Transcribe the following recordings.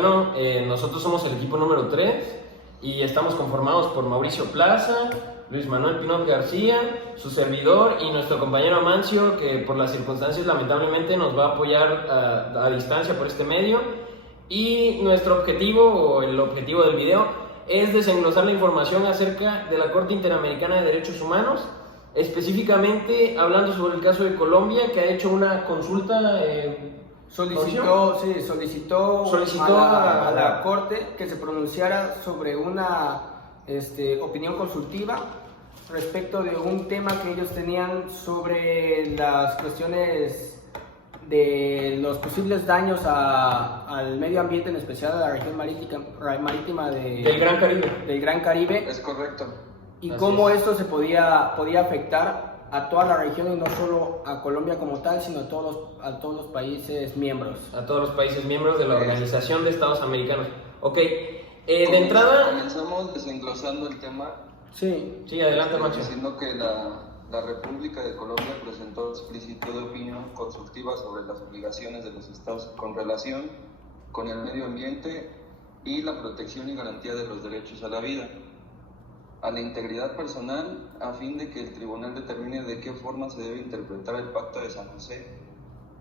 Bueno, nosotros somos el equipo número 3 y estamos conformados por Mauricio Plaza, Luis Manuel Pinot García, su servidor y nuestro compañero Amancio, que por las circunstancias lamentablemente nos va a apoyar a distancia por este medio. Y nuestro objetivo, o el objetivo del video, es desenglosar la información acerca de la Corte Interamericana de Derechos Humanos, específicamente hablando sobre el caso de Colombia, que ha hecho una consulta. Solicitó a la a Corte que se pronunciara sobre una opinión consultiva respecto de un tema que ellos tenían sobre las cuestiones de los posibles daños al medio ambiente, en especial a la región marítima del Gran Caribe. Es correcto. Y Así cómo es. esto se podía afectar a toda la región y no solo a Colombia como tal, sino a todos los países miembros. A todos los países miembros de la Organización de Estados Americanos. Ok, de entrada. Comenzamos desenglosando el tema. Sí. Sí, adelante, Macho. Diciendo que la República de Colombia presentó explícito de opinión consultiva sobre las obligaciones de los estados con relación con el medio ambiente y la protección y garantía de los derechos a la vida, a la integridad personal, a fin de que el tribunal determine de qué forma se debe interpretar el Pacto de San José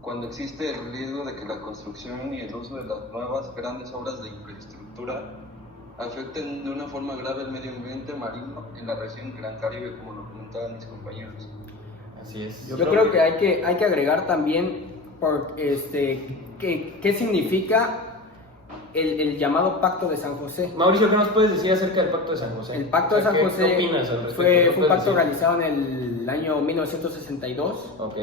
cuando existe el riesgo de que la construcción y el uso de las nuevas grandes obras de infraestructura afecten de una forma grave el medio ambiente marino en la región Gran Caribe, como lo comentaban mis compañeros. Así es. Yo creo que hay que agregar también qué significa el llamado Pacto de San José. Mauricio, ¿qué nos puedes decir acerca del Pacto de San José? El Pacto de San ¿Qué José opinas al respecto? fue ¿Qué un puedes pacto decir? realizado en el año 1962 Ok.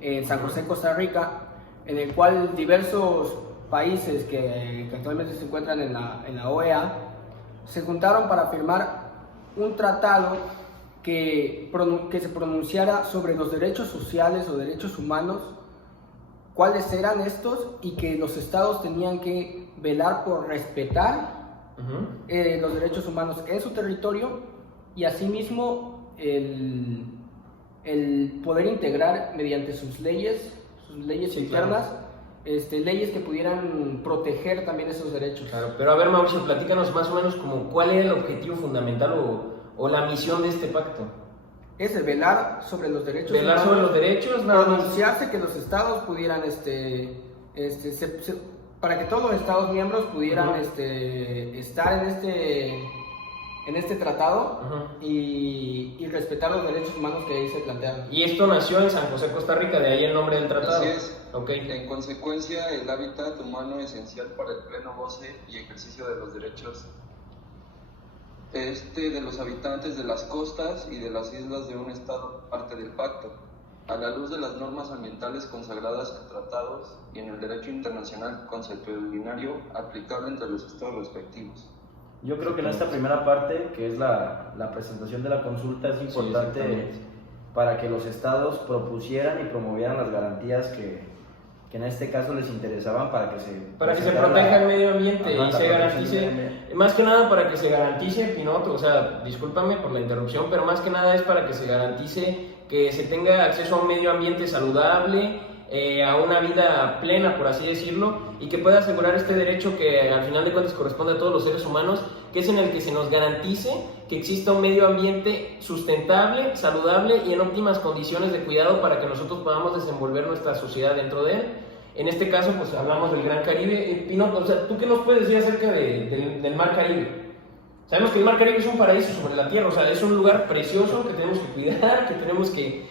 en San José, Costa Rica, en el cual diversos países que actualmente se encuentran en la OEA se juntaron para firmar un tratado que se pronunciara sobre los derechos sociales o derechos humanos, cuáles eran estos, y que los estados tenían que velar por respetar los derechos humanos en su territorio, y asimismo el poder integrar mediante sus leyes Sí, internas, claro. Leyes que pudieran proteger también esos derechos. Claro, pero a ver, Mauricio, platícanos más o menos como cuál era el objetivo fundamental o la misión de este pacto. Es el velar sobre los derechos Velar humanos, sobre los derechos, nada más. pronunciarse que los estados pudieran para que todos los estados miembros pudieran estar en este tratado y respetar los derechos humanos que ahí se plantean. Y esto nació en San José, Costa Rica, de ahí el nombre del tratado. Así es. Okay. En consecuencia, el hábitat humano es esencial para el pleno goce y ejercicio de los derechos de los habitantes de las costas y de las islas de un estado parte del pacto, a la luz de las normas ambientales consagradas en tratados y en el derecho internacional consuetudinario aplicable entre los estados respectivos. Yo creo que en esta primera parte, que es la presentación de la consulta, es importante para que los estados propusieran y promovieran las garantías que en este caso les interesaban para que se proteja el medio ambiente y se garantice, ambiente. más que nada para que se garantice, Pinot, o sea, discúlpame por la interrupción, pero más que nada es para que se garantice que se tenga acceso a un medio ambiente saludable, a una vida plena, por así decirlo, y que pueda asegurar este derecho que al final de cuentas corresponde a todos los seres humanos, que es en el que se nos garantice que exista un medio ambiente sustentable, saludable y en óptimas condiciones de cuidado para que nosotros podamos desenvolver nuestra sociedad dentro de él. En este caso, pues hablamos del Gran Caribe. Pinot, o sea, ¿tú qué nos puedes decir acerca del Mar Caribe? Sabemos que el Mar Caribe es un paraíso sobre la tierra, o sea, es un lugar precioso que tenemos que cuidar, que tenemos que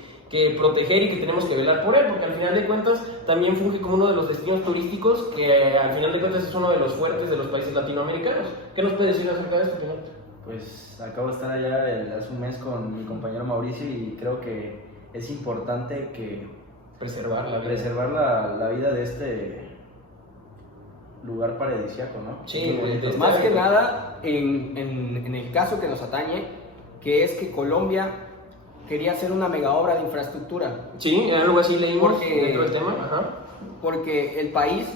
proteger y que tenemos que velar por él, porque al final de cuentas también funge como uno de los destinos turísticos que al final de cuentas es uno de los fuertes de los países latinoamericanos. ¿Qué nos puedes decir acerca de esto, Pinot? Pues acabo de estar allá hace un mes con mi compañero Mauricio y creo que es importante que Preservar la vida. preservar la vida de este lugar paradisíaco, ¿no? Sí, bonito. Más que nada, en el caso que nos atañe, que es que Colombia quería hacer una mega obra de infraestructura. Sí, algo así leímos Porque- dentro del tema. Porque el país,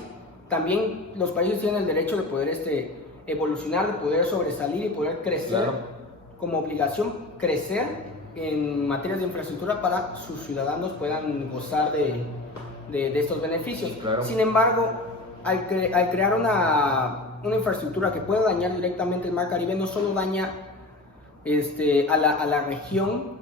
también los países tienen el derecho de poder evolucionar, de poder sobresalir y poder crecer, Claro. como obligación crecer en materias de infraestructura para sus ciudadanos puedan gozar de estos beneficios. Claro. Sin embargo, al crear una una infraestructura que puede dañar directamente el Mar Caribe, no solo daña a la región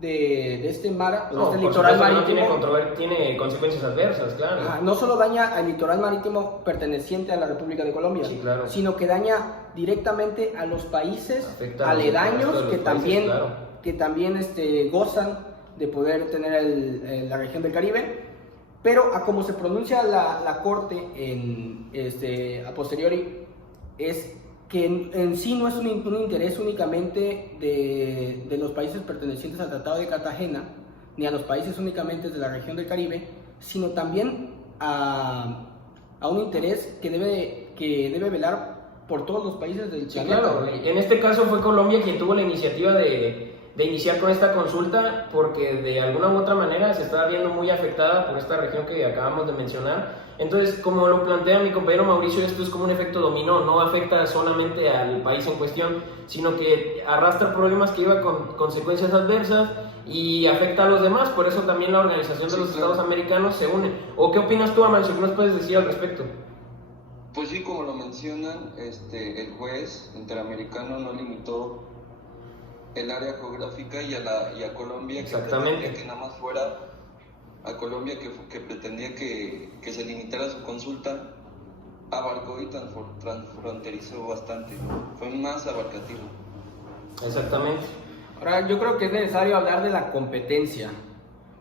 de este mar, No, este por litoral supuesto, marítimo. no tiene consecuencias adversas, claro. No solo daña al litoral marítimo perteneciente a la República de Colombia, Sí, claro. sino que daña directamente a los países Afecta a los aledaños resto de los que países, también, claro. gozan de poder tener la región del Caribe. Pero a como se pronuncia la Corte a posteriori, es que en sí no es un interés únicamente de los países pertenecientes al Tratado de Cartagena, ni a los países únicamente de la región del Caribe, sino también a un interés que debe velar por todos los países del Sí, planeta. claro. En este caso fue Colombia quien tuvo la iniciativa de iniciar con esta consulta, porque de alguna u otra manera se estaba viendo muy afectada por esta región que acabamos de mencionar. Entonces, como lo plantea mi compañero Mauricio, esto es como un efecto dominó, no afecta solamente al país en cuestión, sino que arrastra problemas que lleva con consecuencias adversas y afecta a los demás. Por eso también la Organización de los Estados Americanos se une. ¿O qué opinas tú, Amancio? ¿Qué nos puedes decir al respecto? Pues sí, como lo mencionan, el juez interamericano no limitó el área geográfica y a Colombia, que Exactamente. pretendía que nada más fuera a Colombia, que pretendía que se limitara su consulta, abarcó y transfronterizó bastante, fue más abarcativo. Exactamente. Ahora, yo creo que es necesario hablar de la competencia.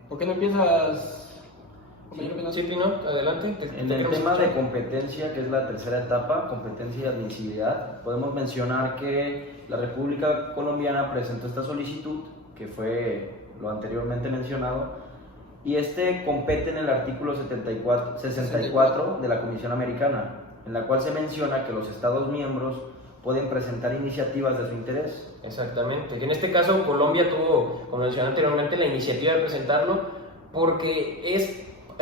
¿Por qué no empiezas, compañero Pino? Sí, Pino, adelante. En el tema de competencia, que es la tercera etapa, competencia y admisibilidad, podemos mencionar que la República Colombiana presentó esta solicitud, que fue lo anteriormente mencionado, y compete en el artículo 64 de la Comisión Americana, en la cual se menciona que los Estados miembros pueden presentar iniciativas de su interés. Exactamente, que en este caso Colombia tuvo, como mencioné anteriormente, la iniciativa de presentarlo, porque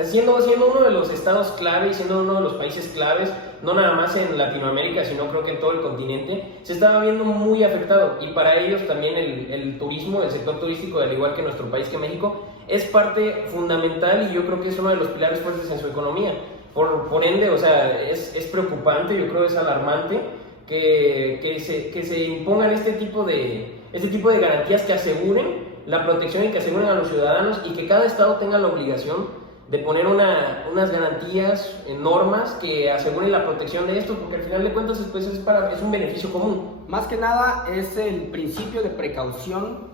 siendo uno de los estados clave y siendo uno de los países claves, no nada más en Latinoamérica, sino creo que en todo el continente, se estaba viendo muy afectado, y para ellos también el turismo, el sector turístico, al igual que nuestro país, que México, es parte fundamental, y yo creo que es uno de los pilares fuertes en su economía. Por ende, o sea, es preocupante, yo creo que es alarmante que se impongan este tipo de garantías que aseguren la protección y que aseguren a los ciudadanos, y que cada estado tenga la obligación de poner unas garantías, normas que aseguren la protección de esto, porque al final de cuentas pues, es un beneficio común. Más que nada es el principio de precaución.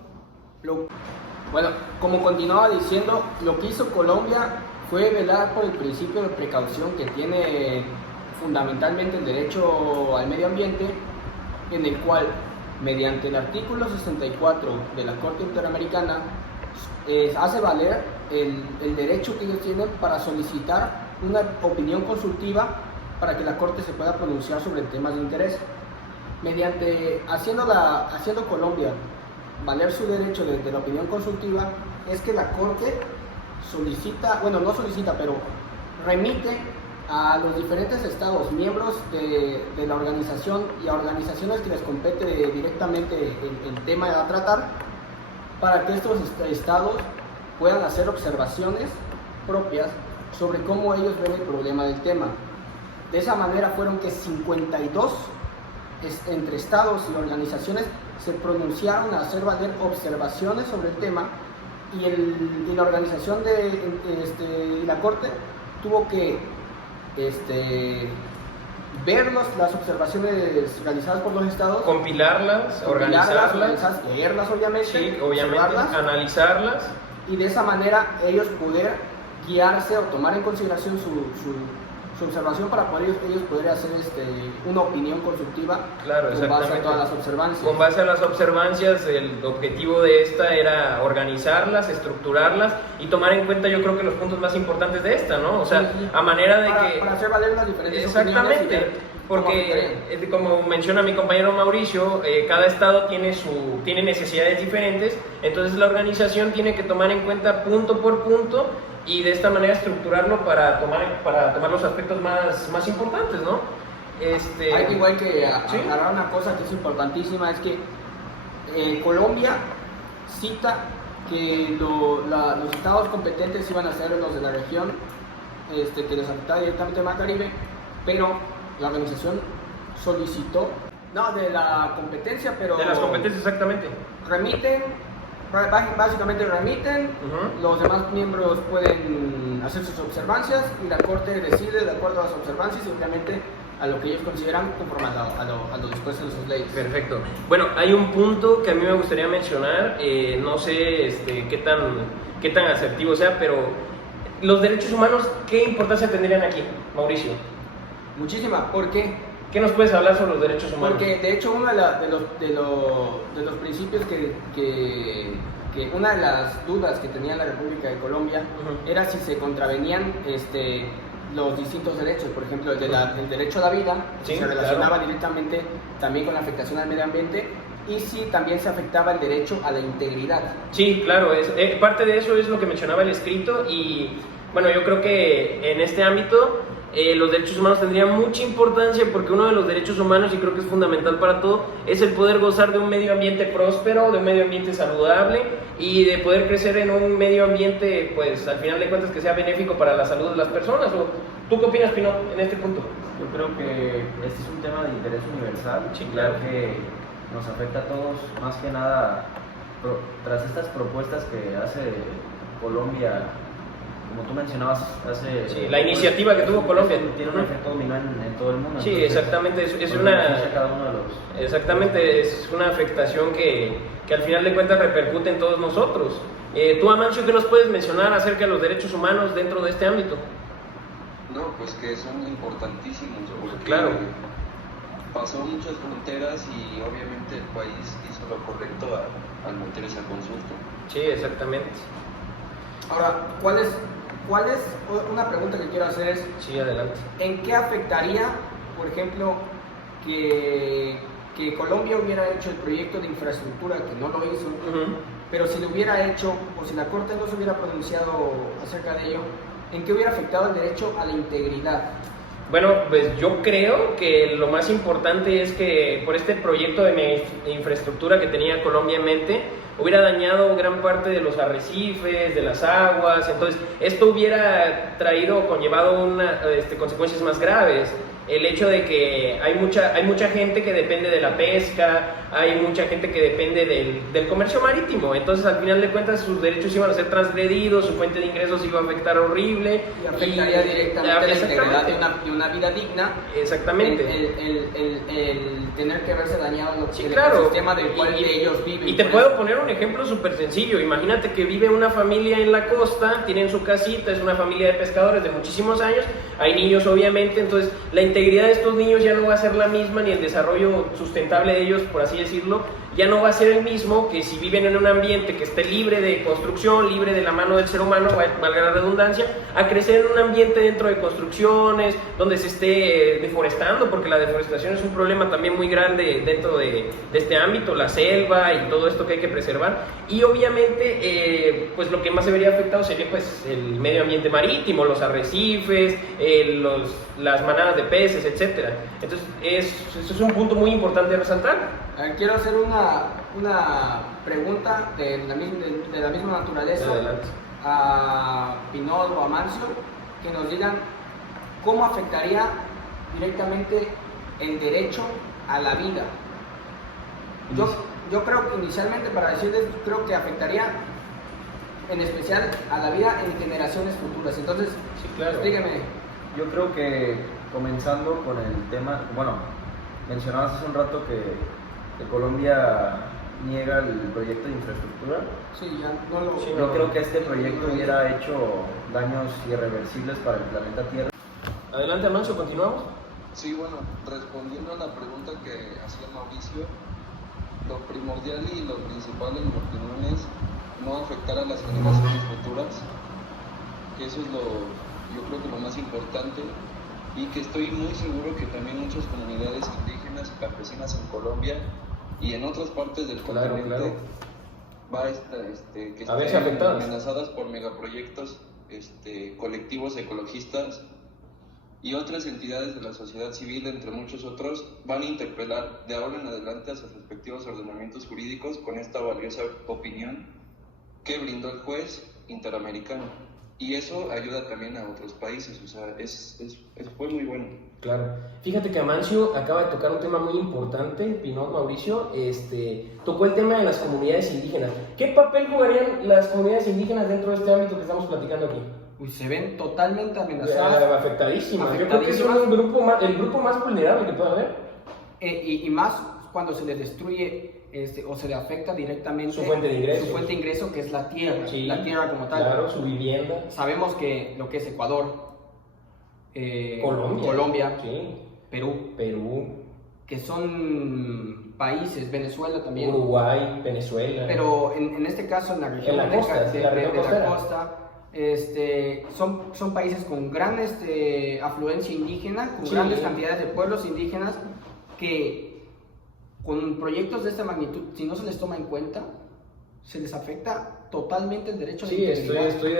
Bueno, como continuaba diciendo, lo que hizo Colombia fue velar por el principio de precaución que tiene fundamentalmente el derecho al medio ambiente, en el cual, mediante el artículo 64 de la Corte Interamericana, hace valer el derecho que ellos tienen para solicitar una opinión consultiva para que la Corte se pueda pronunciar sobre temas de interés. Haciendo Colombia valer su derecho de la opinión consultiva, es que la Corte remite a los diferentes estados miembros de la organización y a organizaciones que les compete directamente el tema a tratar, para que estos estados puedan hacer observaciones propias sobre cómo ellos ven el problema del tema. De esa manera fueron que 52 entre estados y organizaciones se pronunciaron a hacer valer observaciones sobre el tema, y la organización y la Corte tuvo que ver las observaciones realizadas por los estados, Compilarlas, organizarlas, leerlas obviamente, sí, obviamente, observarlas, analizarlas, y de esa manera ellos poder guiarse o tomar en consideración su observación para poder ellos poder hacer una opinión consultiva, claro, con base a exactamente. todas las observancias. Con base a las observancias, el objetivo de esta era organizarlas, estructurarlas y tomar en cuenta, yo creo que los puntos más importantes de esta, ¿no? O sea, Sí. a manera de Para hacer valer las diferentes opiniones y Exactamente, ver cómo porque creen. como menciona mi compañero Mauricio, cada estado tiene necesidades diferentes, entonces la organización tiene que tomar en cuenta punto por punto y de esta manera estructurarlo para tomar los aspectos más importantes, ¿no? Hay que igual que ¿sí? aclarar una cosa que es importantísima, es que Colombia cita que los estados competentes iban a ser los de la región que les afectaba directamente el Mar Caribe, pero la organización solicitó, no, de la competencia, pero... De las competencias, exactamente. Remiten, básicamente remiten, los demás miembros pueden hacer sus observancias y la Corte decide de acuerdo a las observancias y obviamente a lo que ellos consideran conforme a lo dispuesto de sus leyes. Perfecto. Bueno, hay un punto que a mí me gustaría mencionar, no sé qué tan asertivo sea, pero los derechos humanos, ¿qué importancia tendrían aquí, Mauricio? Muchísima, ¿por qué? ¿Qué nos puedes hablar sobre los derechos humanos? Porque de hecho uno de los principios que una de las dudas que tenía la República de Colombia era si se contravenían los distintos derechos, por ejemplo el derecho a la vida, sí, se relacionaba claro, directamente también con la afectación al medio ambiente, y si también se afectaba el derecho a la integridad. Sí, claro, parte de eso es lo que mencionaba el escrito y bueno, yo creo que en este ámbito los derechos humanos tendrían mucha importancia porque uno de los derechos humanos, y creo que es fundamental para todo, es el poder gozar de un medio ambiente próspero, de un medio ambiente saludable y de poder crecer en un medio ambiente, pues al final de cuentas que sea benéfico para la salud de las personas. ¿O tú qué opinas, Pino, en este punto? Yo creo que este es un tema de interés universal, sí, claro, que nos afecta a todos, más que nada tras estas propuestas que hace Colombia. Como tú mencionabas hace... Sí, la iniciativa que tuvo Colombia. Tiene un efecto dominó en todo el mundo. Sí, entonces, exactamente, es una... Cada uno de los... Exactamente, es una afectación que al final de cuentas repercute en todos nosotros. Tú, Amancio, ¿qué nos puedes mencionar acerca de los derechos humanos dentro de este ámbito? No, pues que son importantísimos, porque claro, pasó muchas fronteras y obviamente el país hizo lo correcto al meter esa consulta. Sí, exactamente. Ahora, ¿cuál es una pregunta que quiero hacer es, sí, adelante, ¿en qué afectaría, por ejemplo, que Colombia hubiera hecho el proyecto de infraestructura, que no lo hizo, pero si lo hubiera hecho, o si la Corte no se hubiera pronunciado acerca de ello, ¿en qué hubiera afectado el derecho a la integridad? Bueno, pues yo creo que lo más importante es que por este proyecto de infraestructura que tenía Colombia en mente, hubiera dañado gran parte de los arrecifes, de las aguas, entonces esto hubiera traído o conllevado consecuencias más graves. El hecho de que hay mucha gente que depende de la pesca, hay mucha gente que depende del comercio marítimo, entonces al final de cuentas sus derechos iban a ser transgredidos, su fuente de ingresos iba a afectar horrible. Y afectaría directamente la integridad de una vida digna. Exactamente. El tener que verse dañado sí, claro, el sistema del cual ellos viven. Y te puedo poner un ejemplo súper sencillo. Imagínate que vive una familia en la costa, tienen su casita, es una familia de pescadores de muchísimos años, hay niños obviamente, entonces la integridad de estos niños ya no va a ser la misma, ni el desarrollo sustentable de ellos, por así decirlo, ya no va a ser el mismo que si viven en un ambiente que esté libre de construcción, libre de la mano del ser humano, valga la redundancia, a crecer en un ambiente dentro de construcciones, donde se esté deforestando, porque la deforestación es un problema también muy grande dentro de este ámbito, la selva y todo esto que hay que preservar, y obviamente pues lo que más se vería afectado sería pues el medio ambiente marítimo, los arrecifes, las manadas de peces, etcétera. Entonces eso es un punto muy importante de resaltar. Quiero hacer una pregunta de la misma naturaleza a Pinot o a Amancio, que nos digan cómo afectaría directamente el derecho a la vida. Yo creo que inicialmente, para decirles, creo que afectaría en especial a la vida en generaciones futuras. Entonces, sí, claro, dígame. Yo creo que comenzando con el tema, bueno, mencionabas hace un rato que Colombia niega el proyecto de infraestructura. Sí, ya no lo... Sí, yo creo que este proyecto hubiera hecho daños irreversibles para el planeta Tierra. Adelante, Amancio, continuamos. Sí, bueno, respondiendo a la pregunta que hacía Mauricio, lo primordial y lo principal en mi opinión es no afectar a las generaciones futuras, que eso es yo creo que lo más importante, y que estoy muy seguro que también muchas comunidades indígenas y campesinas en Colombia y en otras partes del continente va a estar, que están amenazadas por megaproyectos colectivos ecologistas y otras entidades de la sociedad civil, entre muchos otros, van a interpelar de ahora en adelante a sus respectivos ordenamientos jurídicos con esta valiosa opinión que brindó el juez interamericano. y eso ayuda también a otros países, o sea, fue muy bueno. Claro. Fíjate que Amancio acaba de tocar un tema muy importante, Pinot, Mauricio, tocó el tema de las comunidades indígenas. ¿Qué papel jugarían las comunidades indígenas dentro de este ámbito que estamos platicando aquí? Uy, se ven totalmente amenazadas. Afectadísimas. Yo creo que son el grupo más vulnerable que puede haber. Y más cuando se les destruye o se le afecta directamente su fuente de ingreso, que es la tierra, sí, la tierra como tal. Claro, su vivienda. Sabemos que lo que es Ecuador, Colombia, sí, Perú, que son países, Venezuela también, Uruguay, Venezuela. Pero en este caso, en la región de la costa, son países con gran afluencia indígena, con sí, grandes cantidades de pueblos indígenas que con proyectos de esta magnitud, si no se les toma en cuenta, se les afecta totalmente el derecho a la integridad. Estoy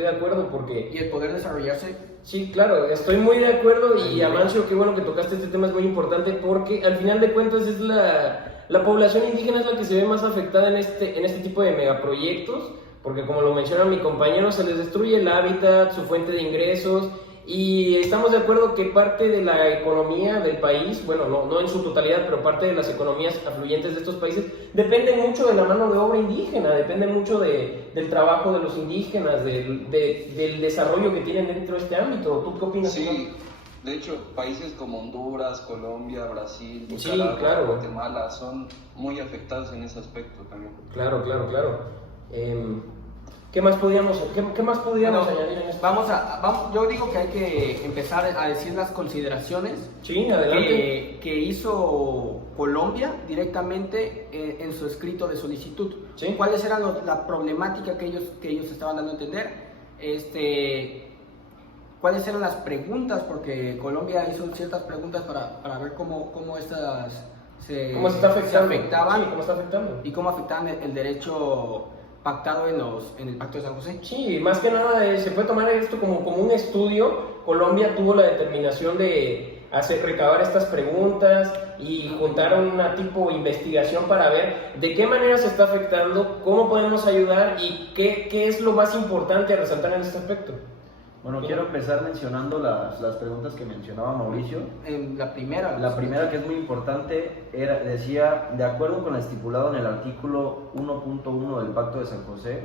de acuerdo porque... Y el poder desarrollarse. Sí, claro, estoy muy de acuerdo y Amancio, qué bueno que tocaste este tema, es muy importante porque al final de cuentas es la población indígena es la que se ve más afectada en este tipo de megaproyectos, porque como lo menciona mi compañero, se les destruye el hábitat, su fuente de ingresos, y estamos de acuerdo que parte de la economía del país, bueno, no en su totalidad, pero parte de las economías afluyentes de estos países depende mucho de la mano de obra indígena, depende mucho del trabajo de los indígenas, del desarrollo que tienen dentro de este ámbito. ¿Tú qué opinas? Sí, de hecho, países como Honduras, Colombia, Brasil, Nicaragua, claro, Guatemala son muy afectados en ese aspecto también. Claro. ¿Qué más podríamos añadir en esto? Yo digo que hay que empezar a decir las consideraciones que hizo Colombia directamente en su escrito de solicitud. ¿Sí? ¿Cuáles eran la problemática que ellos estaban dando a entender? ¿Cuáles eran las preguntas? Porque Colombia hizo ciertas preguntas para ver cómo estas se afectaban, sí, cómo está afectando y cómo afectaban el derecho pactado en el Pacto de San José. Sí, más que nada se puede tomar esto como un estudio. Colombia tuvo la determinación de recabar estas preguntas y juntar una tipo de investigación para ver de qué manera se está afectando, cómo podemos ayudar y qué es lo más importante a resaltar en este aspecto. Bueno, quiero empezar mencionando las preguntas que mencionaba Mauricio. La primera que es muy importante decía, de acuerdo con lo estipulado en el artículo 1.1 del Pacto de San José,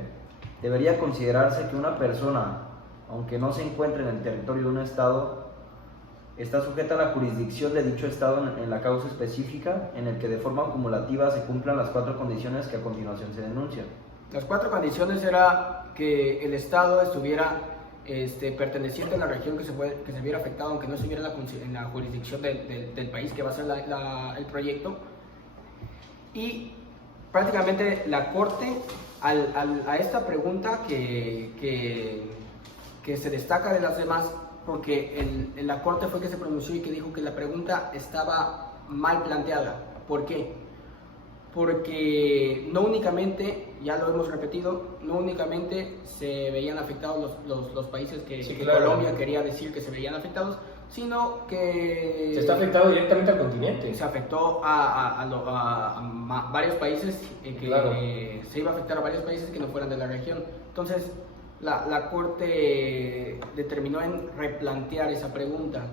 debería considerarse que una persona, aunque no se encuentre en el territorio de un estado, está sujeta a la jurisdicción de dicho estado en la causa específica en el que de forma acumulativa se cumplan las 4 condiciones que a continuación se denuncian. Las 4 condiciones era que el estado estuviera perteneciente a la región que se viera afectado, aunque no estuviera en la jurisdicción del país que va a ser el proyecto. Y prácticamente la Corte, a esta pregunta que se destaca de las demás, porque en la Corte fue que se pronunció y que dijo que la pregunta estaba mal planteada. ¿Por qué? Porque no únicamente, ya lo hemos repetido, no únicamente se veían afectados los países que Colombia quería decir que se veían afectados, sino que se está afectado directamente al continente. Se afectó a varios países, se iba a afectar a varios países que no fueran de la región. Entonces, la Corte determinó en replantear esa pregunta.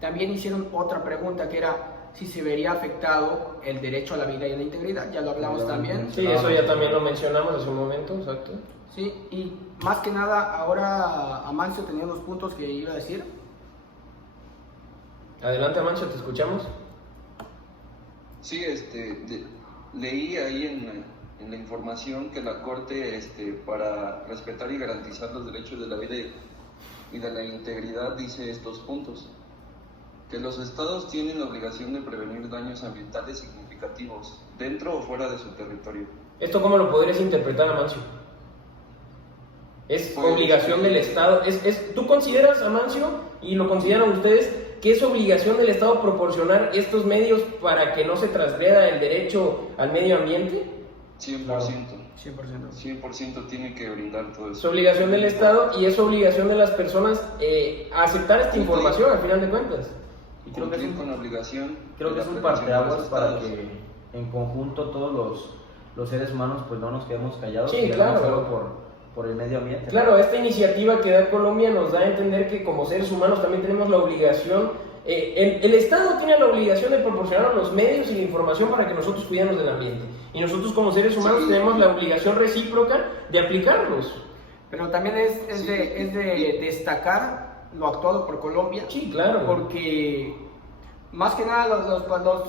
También hicieron otra pregunta que era si se vería afectado el derecho a la vida y a la integridad, ya lo hablamos también. Sí, eso ya también lo mencionamos hace un momento, exacto. Sí, y más que nada, ahora Amancio tenía unos puntos que iba a decir. Adelante, Amancio, te escuchamos. Sí, leí ahí en la información que la Corte, para respetar y garantizar los derechos de la vida y de la integridad, dice estos puntos. Que los estados tienen la obligación de prevenir daños ambientales significativos dentro o fuera de su territorio. ¿Esto cómo lo podrías interpretar, Amancio? ¿Es obligación del Estado? ¿Tú consideras, Amancio, y lo consideran ustedes, que es obligación del Estado proporcionar estos medios para que no se transgreda el derecho al medio ambiente? 100%. Claro. 100% tiene que brindar todo eso. Es obligación del Estado y es obligación de las personas aceptar esta información, al final de cuentas. Y creo que es con obligación. Creo que es un parteaguas para que en conjunto todos los seres humanos pues no nos quedemos callados. Sí, claro. Solo por el medio ambiente. Claro, esta iniciativa que da Colombia nos da a entender que como seres humanos también tenemos la obligación, el Estado tiene la obligación de proporcionar los medios y la información para que nosotros cuidemos del ambiente. Y nosotros como seres humanos tenemos la obligación recíproca de aplicarlos. Pero también es de destacar lo actuado por Colombia. Sí, claro. Porque más que nada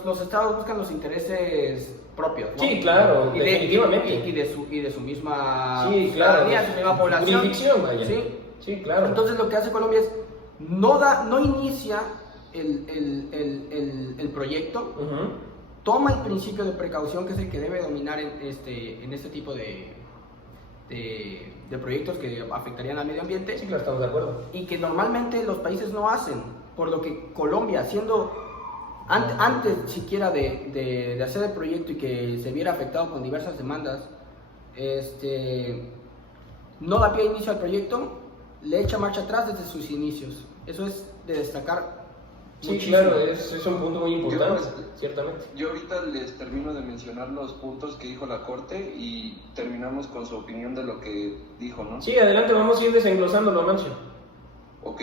los estados buscan los intereses propios, ¿no? Sí, claro, y definitivamente. Y de su misma Sí, claro, ciudadanía, de su misma población. jurisdicción, vaya. Sí. Sí, claro. Entonces lo que hace Colombia es no inicia el proyecto, toma el principio de precaución, que es el que debe dominar en este tipo de proyectos que afectarían al medio ambiente. Sí, claro, estamos de acuerdo. Y que normalmente los países no hacen, por lo que Colombia, siendo antes siquiera de hacer el proyecto y que se viera afectado con diversas demandas, no da pie a inicio al proyecto, le echa marcha atrás desde sus inicios. Eso es de destacar. Sí, muchísimo. claro, es un punto muy importante, ciertamente. Yo ahorita les termino de mencionar los puntos que dijo la Corte y terminamos con su opinión de lo que dijo, ¿no? Sí, adelante, vamos a ir desenglosando, Amancio. Ok.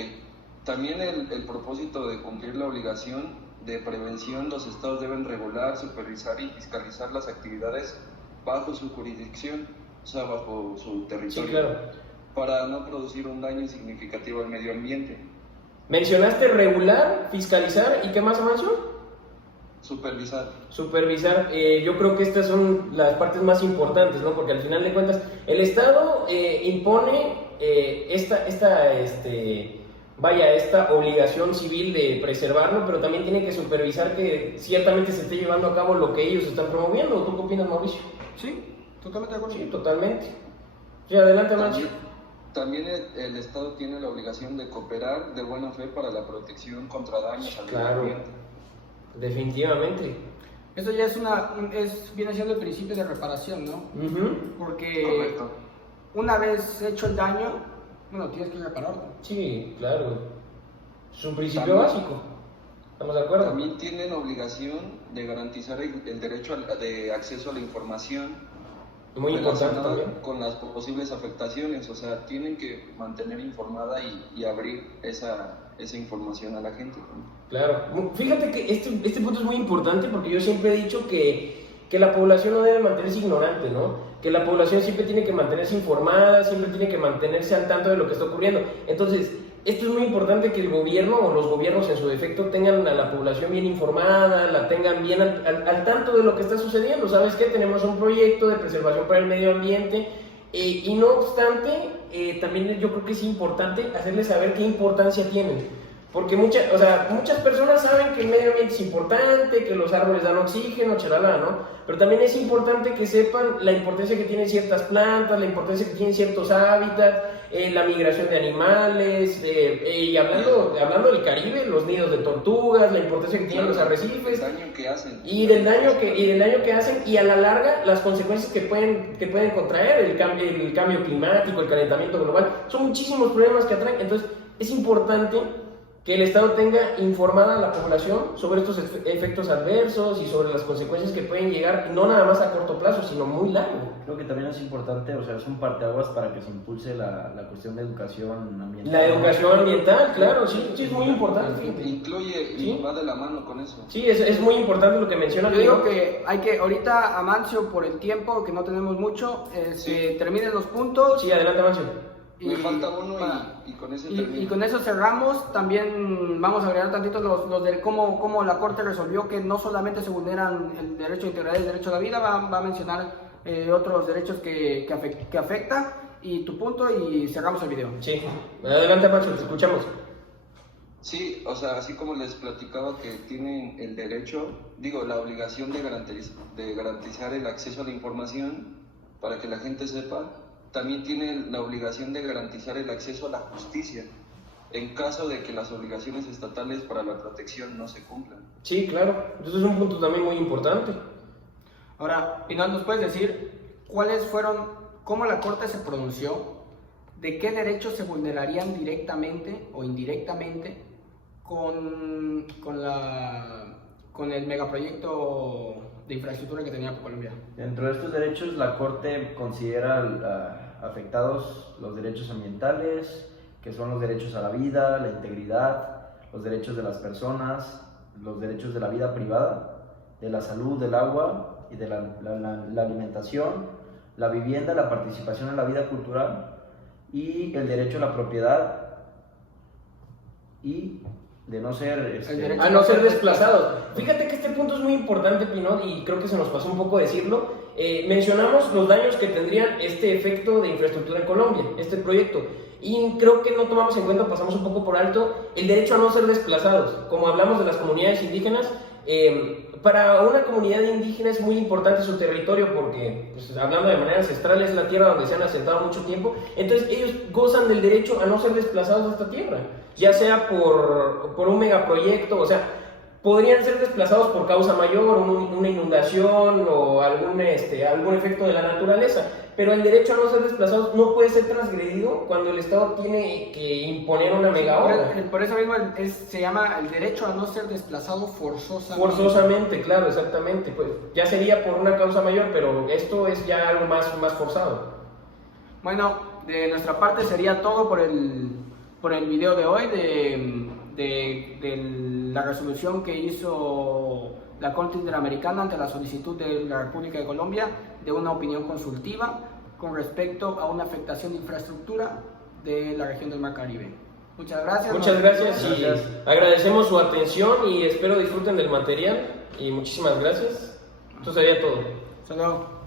También el propósito de cumplir la obligación de prevención, los estados deben regular, supervisar y fiscalizar las actividades bajo su jurisdicción, o sea, bajo su territorio, Sí, claro. para no producir un daño significativo al medio ambiente. Mencionaste regular, fiscalizar y ¿qué más, Amancio? Supervisar. Supervisar. Yo creo que estas son las partes más importantes, ¿no? Porque al final de cuentas el Estado impone esta obligación civil de preservarlo, pero también tiene que supervisar que ciertamente se esté llevando a cabo lo que ellos están promoviendo. ¿Tú qué opinas, Mauricio? Sí, totalmente de acuerdo. Sí, totalmente. Sí, adelante, Amancio. También el Estado tiene la obligación de cooperar de buena fe para la protección contra daños al medio Claro, ambiente. definitivamente. Eso ya viene siendo el principio de reparación, ¿no? Porque Correcto. una vez hecho el daño, bueno, tienes que repararlo. Sí, claro. Es un principio También- básico. ¿Estamos de acuerdo? También tienen obligación de garantizar el derecho de acceso a la información Muy importante relacionada también. con las posibles afectaciones, o sea, tienen que mantener informada y abrir esa información a la gente. Claro. Fíjate que este punto es muy importante porque yo siempre he dicho que la población no debe mantenerse ignorante, ¿no? Que la población siempre tiene que mantenerse informada, siempre tiene que mantenerse al tanto de lo que está ocurriendo. Entonces, esto es muy importante que el gobierno o los gobiernos en su defecto tengan a la población bien informada, la tengan bien al tanto de lo que está sucediendo. ¿Sabes qué? Tenemos un proyecto de preservación para el medio ambiente y no obstante, también yo creo que es importante hacerles saber qué importancia tienen. Porque muchas personas saben que el medio ambiente es importante, que los árboles dan oxígeno, chalala, ¿no? Pero también es importante que sepan la importancia que tienen ciertas plantas, la importancia que tienen ciertos hábitats, la migración de animales, y hablando del Caribe, los nidos de tortugas, la importancia que tienen los arrecifes. El daño que hacen. Y del daño que hacen y a la larga las consecuencias que pueden contraer el cambio climático, el calentamiento global. Son muchísimos problemas que atraen. Entonces es importante que el Estado tenga informada a la población sobre estos efectos adversos y sobre las consecuencias que pueden llegar, no nada más a corto plazo, sino muy largo. Creo que también es importante, o sea, es un parteaguas para que se impulse la cuestión de educación ambiental. La educación ambiental, claro, sí es muy importante. Fíjate. Incluye y ¿Sí? va de la mano con eso. Sí, es muy importante lo que menciona. Yo digo que ahorita Amancio, por el tiempo, que no tenemos mucho, Sí. terminen los puntos. Sí, adelante, Mancio. Me falta uno y con ese termino. Y con eso cerramos. También vamos a agregar tantito los de cómo la Corte resolvió que no solamente se vulneran el derecho a integridad y el derecho a la vida, va a mencionar otros derechos que afecta, y tu punto, y cerramos el video. Sí, adelante, Mancio, te escuchamos. Sí, o sea, así como les platicaba que tienen el derecho, la obligación de garantizar el acceso a la información para que la gente sepa, también tienen la obligación de garantizar el acceso a la justicia en caso de que las obligaciones estatales para la protección no se cumplan. Sí, claro, entonces es un punto también muy importante. Ahora, Pinal, ¿nos puedes decir cómo la Corte se pronunció, de qué derechos se vulnerarían directamente o indirectamente con el megaproyecto de infraestructura que tenía Colombia? Dentro de estos derechos, la Corte considera afectados los derechos ambientales, que son los derechos a la vida, la integridad, los derechos de las personas, los derechos de la vida privada, de la salud, del agua y de la alimentación, la vivienda, la participación en la vida cultural y el derecho a la propiedad y de no ser a no ser desplazados. Fíjate que este punto es muy importante, Pinot, y creo que se nos pasó un poco decirlo. Mencionamos los daños que tendrían este efecto de infraestructura en Colombia, este proyecto, y creo que no tomamos en cuenta, pasamos un poco por alto el derecho a no ser desplazados. Como hablamos de las comunidades indígenas, para una comunidad indígena es muy importante su territorio porque, pues, hablando de manera ancestral, es la tierra donde se han asentado mucho tiempo. Entonces ellos gozan del derecho a no ser desplazados de esta tierra, ya sea por un megaproyecto, o sea, podrían ser desplazados por causa mayor, una inundación o algún efecto de la naturaleza, pero el derecho a no ser desplazados no puede ser transgredido cuando el Estado tiene que imponer una mega obra. Por eso mismo se llama el derecho a no ser desplazado forzosamente. Forzosamente, claro, exactamente. Pues ya sería por una causa mayor, pero esto es ya algo más forzado. Bueno, de nuestra parte sería todo por el video de hoy de la resolución que hizo la Corte Interamericana ante la solicitud de la República de Colombia de una opinión consultiva con respecto a una afectación de infraestructura de la región del Mar Caribe. Muchas gracias. Muchas gracias y agradecemos su atención y espero disfruten del material y muchísimas gracias. Esto sería todo. Hasta luego.